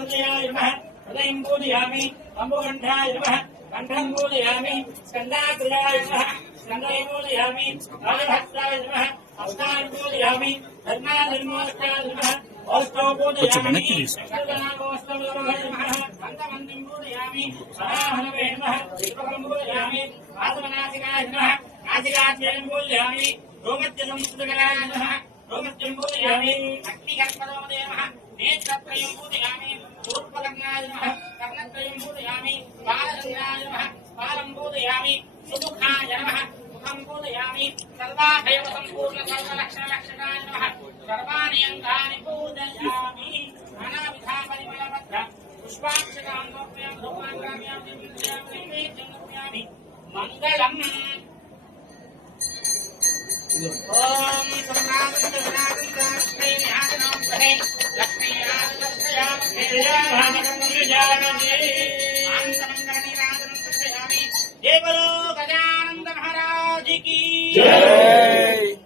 हृदयाय नमः हृदयं पूजयामि अम्बुकण्ठाय नमः कण्ठं पूजयामि स्कन्धाग्रयाय नमः स्कन्धं पूजयामि राजभक्ताय नमः हस्तान् पूजयामि धर्माधर्मोऽष्टाय नमः औष्ठौ पूजयामि सर्वनामोऽष्टमोऽर्भय नमः अन्तमन्तं पूजयामि सदाहनवे नमः शिवकं पूजयामि आत्मनासिकाय नमः नासिकाग्रयं पूजयामि रोमत्यसंस्कृतकराय नमः रोमत्यं पूजयामि अग्निकर्पणोदय नमः नेत्रत्रयं पूजयामि पूर्वकर्णाय नमः कर्णत्रयं पूजयामि बालचन्द्राय नमः बालं पूजयामि सुमुखाय नमः मुखं पूजयामि सर्वाभयवसम्पूर्ण सर्वलक्षणलक्षणाय नमः सर्वाणि अङ्गानि पूजयामि नानाविधा परिमलबद्ध पुष्पाक्षतां गोप्यां धूपाङ्गाम्यां नैवेद्यं नमामि मङ्गलम् ओम जय बोलो गजानंद महाराज की जय।